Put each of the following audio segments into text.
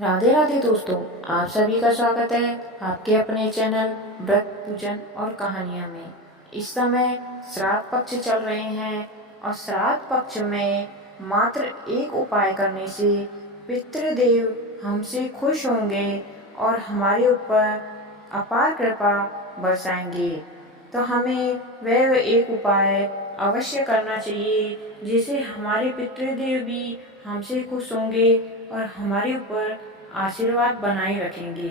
राधे राधे दोस्तों, आप सभी का स्वागत है आपके अपने चैनल व्रत पूजन और कहानियाँ में। इस समय श्राद्ध पक्ष चल रहे हैं और श्राद्ध पक्ष में मात्र एक उपाय करने से पितृदेव हमसे खुश होंगे और हमारे ऊपर अपार कृपा बरसाएंगे। तो हमें वह एक उपाय अवश्य करना चाहिए जिससे हमारे पितृदेव भी हमसे खुश होंगे और हमारे ऊपर आशीर्वाद बनाए रखेंगे।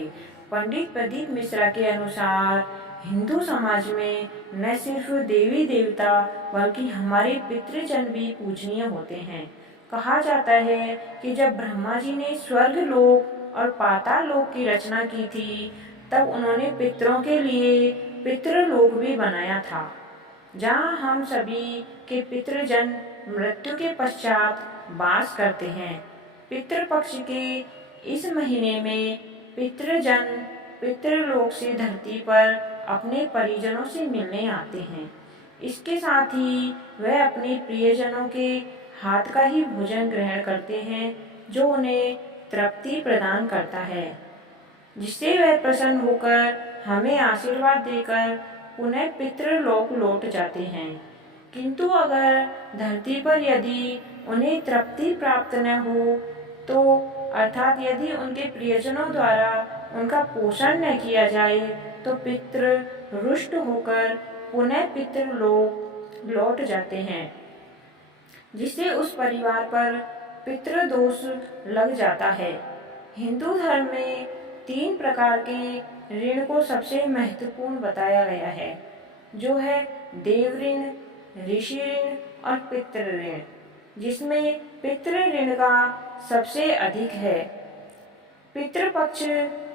पंडित प्रदीप मिश्रा के अनुसार हिंदू समाज में न सिर्फ देवी देवता बल्कि हमारे पितृजन भी पूजनीय होते हैं। कहा जाता है कि जब ब्रह्मा जी ने स्वर्ग लोक और पाताल लोक की रचना की थी तब उन्होंने पितरों के लिए पितृलोक भी बनाया था, जहाँ हम सभी के पितृजन मृत्यु के पश्चात वास करते हैं। पितृपक्ष के इस महीने में पितृजन पितृलोक से धरती पर अपने परिजनों से मिलने आते हैं। इसके साथ ही वह अपने प्रियजनों के हाथ का ही भोजन ग्रहण करते हैं जो उन्हें तृप्ति प्रदान करता है, जिससे वह प्रसन्न होकर हमें आशीर्वाद देकर पुनः पितृलोक लौट जाते हैं। किंतु अगर धरती पर यदि उन्हें तृप्ति प्राप्त न हो तो अर्थात यदि उनके प्रियजनों द्वारा उनका पोषण न किया जाए तो पितृ रुष्ट होकर पुनः पितृलोक लौट जाते हैं, जिससे उस परिवार पर पितृदोष लग जाता है। हिंदू धर्म में 3 प्रकार के ऋण को सबसे महत्वपूर्ण बताया गया है, जो है देव ऋण, ऋषि ऋण और पितृ ऋण, जिसमें पितृ ऋण का सबसे अधिक है। पितृपक्ष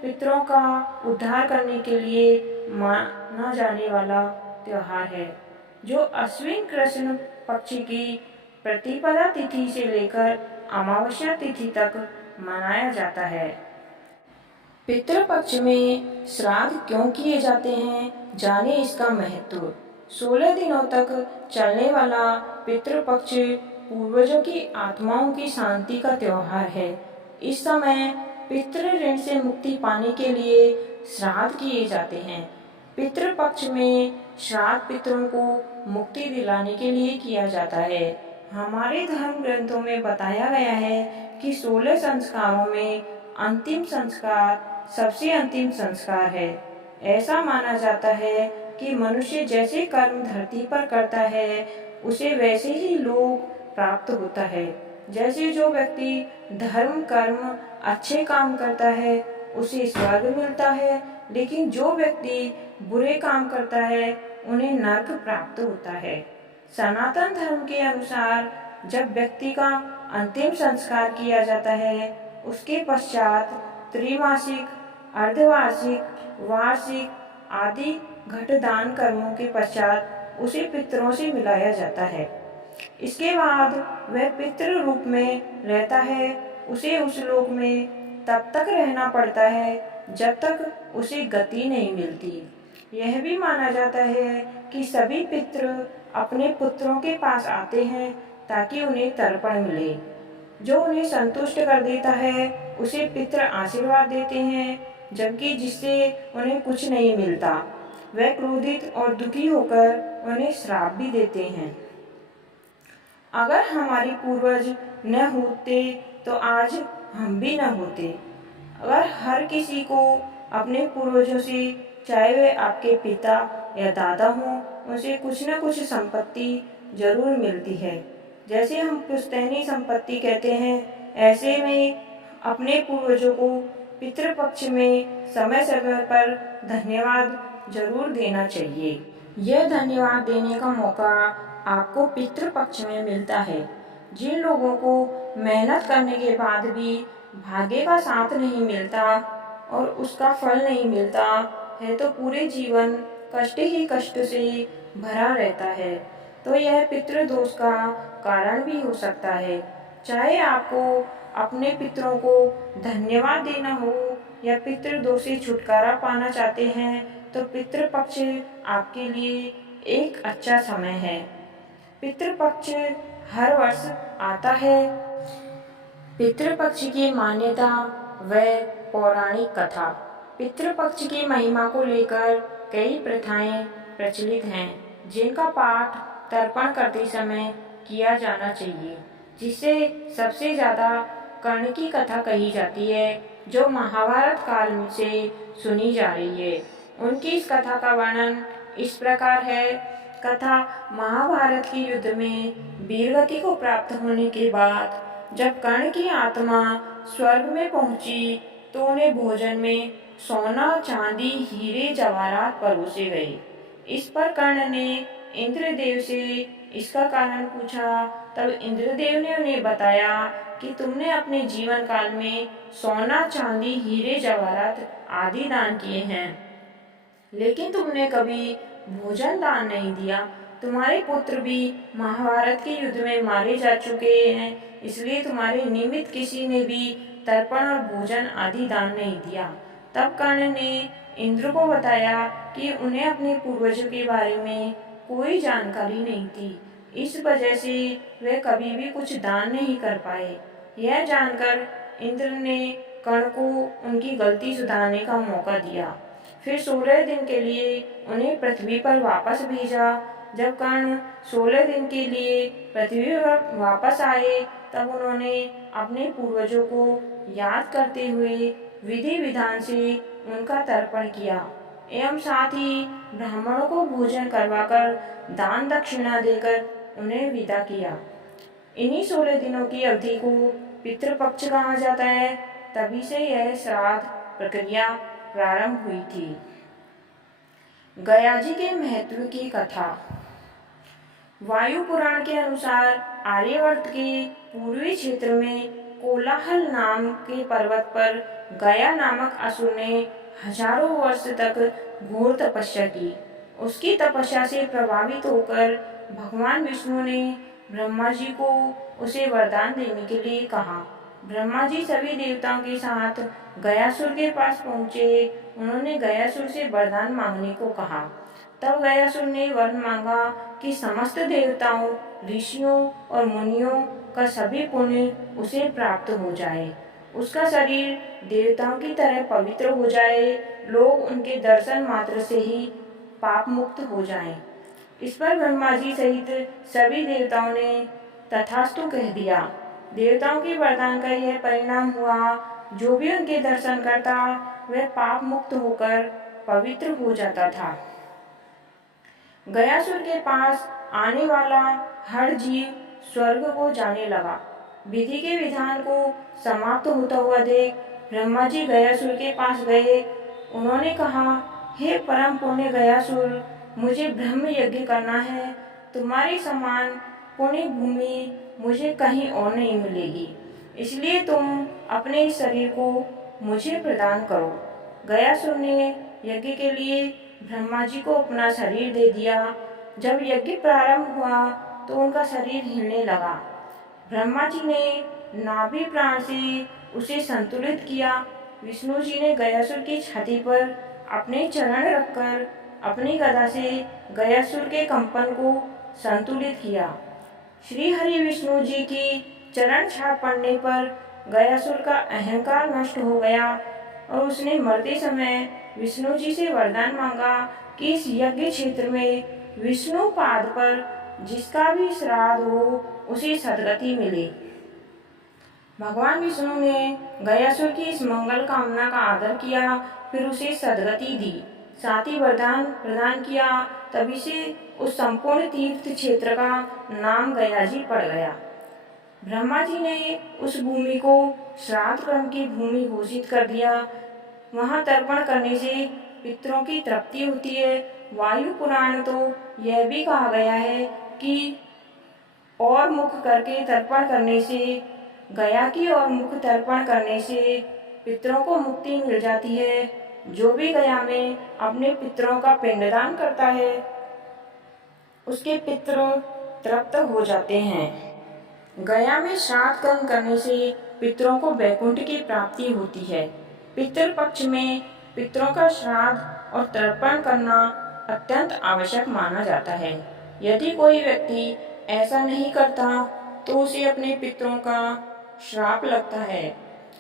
पितरों का उद्धार करने के लिए माना जाने वाला त्योहार है, जो अश्विन कृष्ण पक्ष की प्रतिपदा तिथि से लेकर अमावस्या तिथि तक मनाया जाता है। पितृपक्ष में श्राद्ध क्यों किए जाते हैं, जाने इसका महत्व। 16 दिनों तक चलने वाला पितृपक्ष पूर्वजों की आत्माओं की शांति का त्योहार है। इस समय पितृ ऋण से मुक्ति पाने के लिए श्राद्ध किए जाते हैं। पितृपक्ष में श्राद्ध पितरों को मुक्ति दिलाने के लिए किया जाता है। हमारे धर्म ग्रंथों में बताया गया है कि 16 संस्कारों में अंतिम संस्कार सबसे अंतिम संस्कार है। ऐसा माना जाता है कि मनुष्य जैसे कर्म धरती पर करता है उसे वैसे ही लोक प्राप्त होता है। जैसे जो व्यक्ति धर्म कर्म अच्छे काम करता है उसे स्वर्ग मिलता है, लेकिन जो व्यक्ति बुरे काम करता है उन्हें नरक प्राप्त होता है। सनातन धर्म के अनुसार जब व्यक्ति का अंतिम संस्कार किया जाता है उसके पश्चात त्रिमासिक, अर्धवार्षिक, वार्षिक आदि घटदान कर्मों के पश्चात उसे पितरों से मिलाया जाता है। इसके बाद वह पितृ रूप में रहता है। उसे उस लोक में तब तक रहना पड़ता है जब तक उसे गति नहीं मिलती। यह भी माना जाता है कि सभी पितृ अपने पुत्रों के पास आते हैं ताकि उन्हें तर्पण मिले। जो उन्हें संतुष्ट कर देता है उसे पितृ आशीर्वाद देते हैं, जबकि जिससे उन्हें कुछ नहीं मिलता वह क्रोधित और दुखी होकर उन्हें श्राप भी देते हैं। अगर हमारे पूर्वज न होते तो आज हम भी न होते। अगर हर किसी को अपने पूर्वजों से, चाहे वे आपके पिता या दादा हों, उनसे कुछ न कुछ संपत्ति जरूर मिलती है। जैसे हम पुश्तैनी संपत्ति कहते हैं, ऐसे में अपने पूर्वजों को पितृपक्ष में समय समय पर धन्यवाद जरूर देना चाहिए। यह धन्यवाद देने का मौका आपको पितृपक्ष में मिलता है। जिन लोगों को मेहनत करने के बाद भी भाग्य का साथ नहीं मिलता और उसका फल नहीं मिलता है तो पूरे जीवन कष्ट ही कष्ट से भरा रहता है, तो यह पितृदोष का कारण भी हो सकता है। चाहे आपको अपने पितरों को धन्यवाद देना हो या पितृदोष से छुटकारा पाना चाहते हैं तो पितृपक्ष आपके लिए एक अच्छा समय है। पितृपक्ष हर वर्ष आता है। पितृपक्ष की मान्यता व पौराणिक कथा। पितृपक्ष की महिमा को लेकर कई प्रथाएं प्रचलित हैं, जिनका पाठ तर्पण करते समय किया जाना चाहिए, जिससे सबसे ज़्यादा कर्ण की कथा कही जाती है, जो महाभारत काल से सुनी जा रही है। उनकी इस कथा का वर्णन इस प्रकार है। कथा महाभारत के युद्ध में वीरगति को प्राप्त होने के बाद जब कर्ण की आत्मा स्वर्ग में पहुंची तो उन्हें भोजन में सोना, चांदी, हीरे, जवाहरात परोसे गए। इस पर कर्ण ने इंद्रदेव से इसका कारण पूछा। तब इंद्रदेव ने उन्हें बताया कि तुमने अपने जीवन काल में सोना, चांदी, हीरे, जवाहरात आदि दान किए हैं, लेकिन तुमने कभी भोजन दान नहीं दिया। तुम्हारे पुत्र भी महाभारत के युद्ध में मारे जा चुके हैं, इसलिए तुम्हारे निमित्त किसी ने भी तर्पण और भोजन आदि दान नहीं दिया। तब कर्ण ने इंद्र को बताया कि उन्हें अपने पूर्वजों के बारे में कोई जानकारी नहीं थी, इस वजह से वे कभी भी कुछ दान नहीं कर पाए। यह जानकर इंद्र ने कर्ण को उनकी गलती सुधारने का मौका दिया। फिर 16 दिन के लिए उन्हें पृथ्वी पर वापस भेजा। जब कर्ण 16 दिन के लिए पृथ्वी पर वापस आए, तब उन्होंने अपने पूर्वजों को याद करते हुए विधि विधान से उनका तर्पण किया एवं साथ ही ब्राह्मणों को भोजन करवाकर दान दक्षिणा देकर उन्हें विदा किया। इन्हीं 16 दिनों की अवधि को पितृपक्ष कहा जाता है। तभी से यह श्राद्ध प्रक्रिया प्रारंभ हुई थी। गया जी के महत्व की कथा। वायु पुराण के अनुसार आर्यवर्त के पूर्वी क्षेत्र में कोलाहल नाम के पर्वत पर गया नामक असुर ने हजारों वर्ष तक घोर तपस्या की। उसकी तपस्या से प्रभावित होकर भगवान विष्णु ने ब्रह्मा जी को उसे वरदान देने के लिए कहा। ब्रह्मा जी सभी देवताओं के साथ गयासुर के पास पहुँचे। उन्होंने गयासुर से वरदान मांगने को कहा। तब गयासुर ने वर मांगा कि समस्त देवताओं, ऋषियों और मुनियों का सभी पुण्य उसे प्राप्त हो जाए, उसका शरीर देवताओं की तरह पवित्र हो जाए, लोग उनके दर्शन मात्र से ही पाप मुक्त हो जाएं। इस पर ब्रह्मा जी सहित सभी देवताओं ने तथास्तु कह दिया। देवताओं के वरदान का यह परिणाम हुआ, जो भी उनके दर्शन करता वह पाप मुक्त होकर पवित्र हो जाता था। गयासुर के पास आने वाला हर जीव स्वर्ग को जाने लगा। विधि के विधान को समाप्त होता हुआ देख ब्रह्मा जी गयासुर के पास गए। उन्होंने कहा, हे परम पुण्य गयासुर, मुझे ब्रह्म यज्ञ करना है। तुम्हारे समान पुण्य भूमि मुझे कहीं और नहीं मिलेगी, इसलिए तुम अपने इस शरीर को मुझे प्रदान करो। गयासुर ने यज्ञ के लिए ब्रह्मा जी को अपना शरीर दे दिया। जब यज्ञ प्रारंभ हुआ तो उनका शरीर हिलने लगा। ब्रह्मा जी ने नाभि प्राण से उसे संतुलित किया। विष्णु जी ने गयासुर की छाती पर अपने चरण रखकर अपनी गदा से गयासुर के कंपन को संतुलित किया। श्री हरि विष्णु जी की चरण छाप पड़ने पर गयासुर का अहंकार नष्ट हो गया और उसने मरते समय विष्णु जी से वरदान मांगा कि इस यज्ञ क्षेत्र में विष्णु पाद पर जिसका भी श्राद्ध हो उसे सद्गति मिले। भगवान विष्णु ने गयासुर की इस मंगल कामना का आदर किया, फिर उसे सद्गति दी, साथ ही वरदान प्रदान किया। तभी से उस संपूर्ण तीर्थ क्षेत्र का नाम गयाजी पड़ गया। ब्रह्मा जी ने उस भूमि को श्राद्ध कर्म की भूमि घोषित कर दिया। वहाँ तर्पण करने से पितरों की तृप्ति होती है। वायु पुराण तो यह भी कहा गया है कि और मुख करके तर्पण करने से, गया की और मुख तर्पण करने से पितरों को मुक्ति मिल जाती है। जो भी गया में अपने पितरों का पिंडदान करता है उसके पितरों तृप्त हो जाते हैं। गया में श्राद्ध कर्म करने से पितरों को वैकुंठ की प्राप्ति होती है। पितृपक्ष में पितरों का श्राद्ध और तर्पण करना अत्यंत आवश्यक माना जाता है। यदि कोई व्यक्ति ऐसा नहीं करता तो उसे अपने पितरों का श्राप लगता है।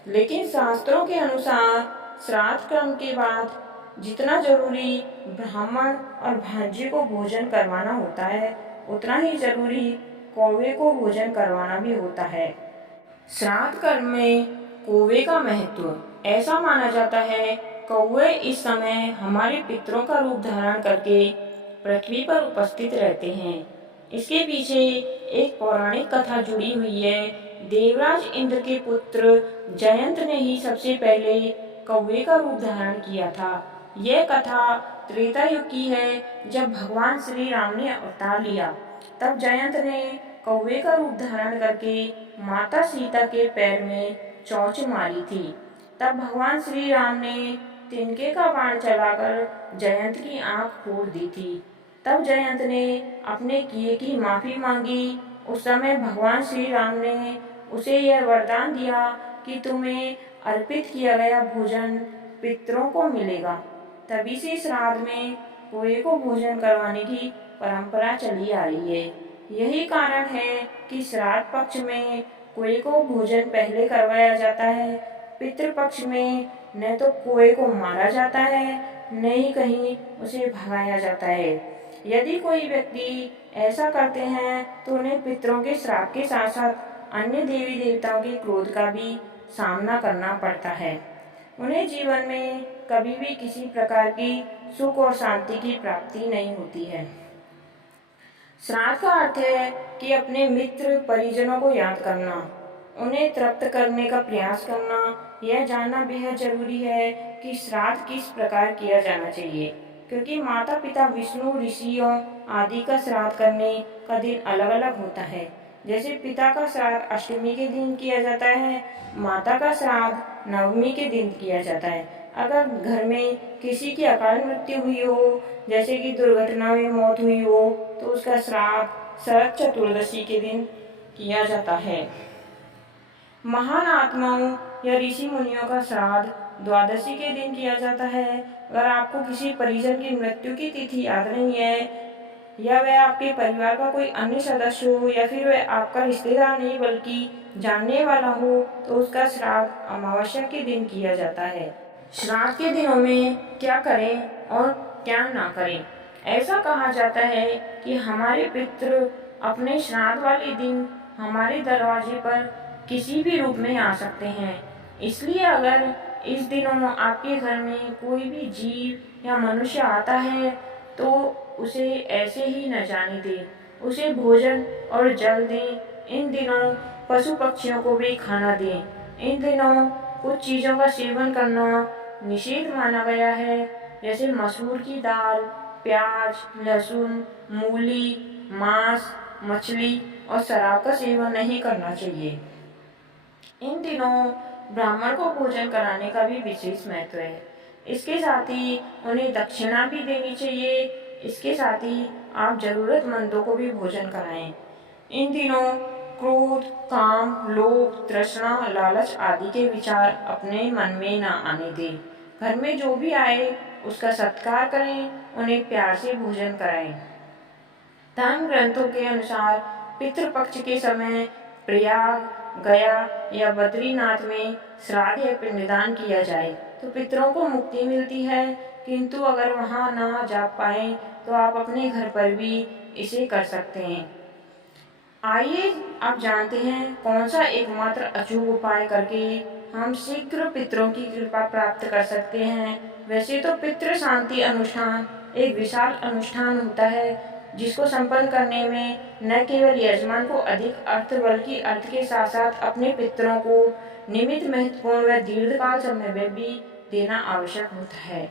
लेकिन शास्त्रों के अनुसार श्राद्ध कर्म के बाद जितना जरूरी ब्राह्मण और भांजे को भोजन करवाना होता है, उतना ही जरूरी कौवे को भोजन करवाना भी होता है। श्राद्ध कर्म में कौवे का महत्व ऐसा माना जाता है, कौवे इस समय हमारे पितरों का रूप धारण करके पृथ्वी पर उपस्थित रहते हैं। इसके पीछे एक पौराणिक कथा जुड़ी हुई है। देवराज इंद्र के पुत्र जयंत ने ही सबसे पहले कौवे का रूप धारण किया था। यह कथा त्रेता युग की है। जब भगवान श्री राम ने अवतार लिया, तब जयंत ने कौवे का रूप धारण करके माता सीता के पैर में चोंच मारी थी। तब भगवान श्री राम ने तिनके का बाण चलाकर जयंत की आंख फोड़ दी थी। तब जयंत ने अपने किए की माफी मांगी। उस समय भगवान श्री राम ने उसे यह वरदान दिया कि तुम्हें अर्पित किया गया भोजन पितरों को मिलेगा। तभी से श्राद्ध में कौवे को भोजन करवाने की परंपरा चली आ रही है। यही कारण है कि श्राद्ध पक्ष में कौवे को भोजन पहले करवाया जाता है। पितृपक्ष में न तो कौवे को मारा जाता है, न ही कहीं उसे भगाया जाता है। यदि कोई व्यक्ति ऐसा करते हैं तो उन्हें पितरों के श्राप के साथ साथ अन्य देवी देवताओं के क्रोध का भी सामना करना पड़ता है। उन्हें जीवन में कभी भी किसी प्रकार की सुख और शांति की प्राप्ति नहीं होती है। श्राद्ध का अर्थ है कि अपने मित्र परिजनों को याद करना, उन्हें तृप्त करने का प्रयास करना। यह जानना बेहद जरूरी है कि श्राद्ध किस प्रकार किया जाना चाहिए, क्योंकि माता पिता विष्णु ऋषियों आदि का श्राद्ध करने का दिन अलग अलग होता है। जैसे पिता का श्राद्ध अष्टमी के दिन किया जाता है, माता का श्राद्ध नवमी के दिन किया जाता है। अगर घर में किसी की अकाल मृत्यु हुई हो, जैसे कि दुर्घटना में मौत हुई हो, तो उसका श्राद्ध शरद चतुर्दशी के दिन किया जाता है। महान आत्माओं या ऋषि मुनियों का श्राद्ध द्वादशी के दिन किया जाता है। अगर आपको किसी परिजन की मृत्यु की तिथि याद नहीं है, या वह आपके परिवार का कोई अन्य सदस्य हो, या फिर वह आपका रिश्तेदार नहीं बल्कि जानने वाला हो, तो उसका श्राद्ध अमावस्या के दिन किया जाता है। श्राद्ध के दिनों में क्या करें और क्या ना करें। ऐसा कहा जाता है कि हमारे पितृ अपने श्राद्ध वाले दिन हमारे दरवाजे पर किसी भी रूप में आ सकते हैं। इसलिए अगर इस दिनों आपके घर में कोई भी जीव या मनुष्य आता है तो उसे ऐसे ही न जाने दें, उसे भोजन और जल दें। इन दिनों पशु पक्षियों को भी खाना दें। इन दिनों कुछ चीज़ों का सेवन करना निषेध माना गया है, जैसे मसूर की दाल, प्याज, लहसुन, मूली, मांस, मछली और शराब का सेवन नहीं करना चाहिए। इन दिनों ब्राह्मण को भोजन कराने का भी विशेष महत्व है। इसके साथ ही उन्हें दक्षिणा भी देनी चाहिए। इसके साथ ही आप जरूरतमंदों को भी भोजन कराएं। इन दिनों क्रोध, काम, लोभ, तृष्णा, लालच आदि के विचार अपने मन में न आने दें। घर में जो भी आए उसका सत्कार करें, उन्हें प्यार से भोजन कराएं। धर्म ग्रंथों के अनुसार पितृपक्ष के समय प्रयाग, गया या बद्रीनाथ में श्राद्ध या पिंडदान किया जाए तो पितरों को मुक्ति मिलती है। किंतु अगर वहां ना जा पाए तो आप अपने घर पर भी इसे कर सकते हैं। आइए आप जानते हैं कौन सा एकमात्र अचूक उपाय करके हम शीघ्र पितरों की कृपा प्राप्त कर सकते हैं। वैसे तो पितृ शांति अनुष्ठान एक विशाल अनुष्ठान होता है, जिसको संपन्न करने में न केवल यजमान को अधिक अर्थ बल्कि अर्थ के साथ साथ अपने पितरों को निमित्त महत्वपूर्ण व दीर्घकाल समय में भी देना आवश्यक होता है।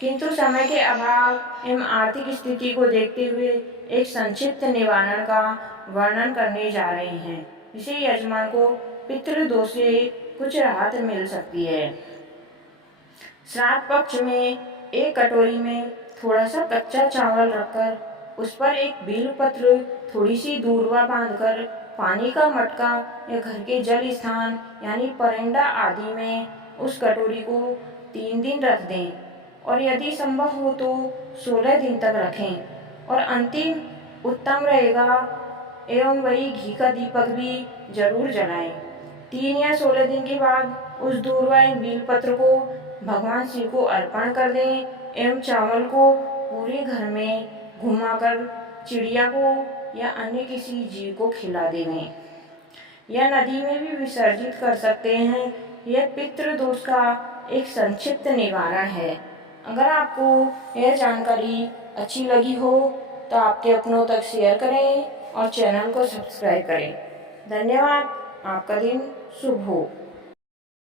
किंतु समय के अभाव एवं आर्थिक स्थिति को देखते हुए एक संक्षिप्त निवारण का वर्णन करने जा रहे हैं, जिसे यजमान को पितृदोष से कुछ राहत मिल सकती है। श्राद्ध पक्ष में एक कटोरी में थोड़ा सा कच्चा चावल रखकर उस पर एक बेलपत्र, थोड़ी सी दूर्वा बांधकर पानी का मटका या घर के जल स्थान यानी परंडा आदि में उस कटोरी को 3 दिन रख दें और यदि संभव हो तो 16 दिन तक रखें। और अंतिम उत्तम रहेगा एवं वही घी का दीपक भी जरूर जलाएं। 3 या 16 दिन के बाद उस दूरवाए बेलपत्र को भगवान शिव को अर्पण कर दें एवं चावल को पूरे घर में घुमाकर चिड़िया को या अन्य किसी जीव को खिला दें या नदी में भी विसर्जित कर सकते हैं। यह पितृदोष का एक संक्षिप्त निवारण है। अगर आपको यह जानकारी अच्छी लगी हो तो आपके अपनों तक शेयर करें और चैनल को सब्सक्राइब करें। धन्यवाद। आपका दिन शुभ हो।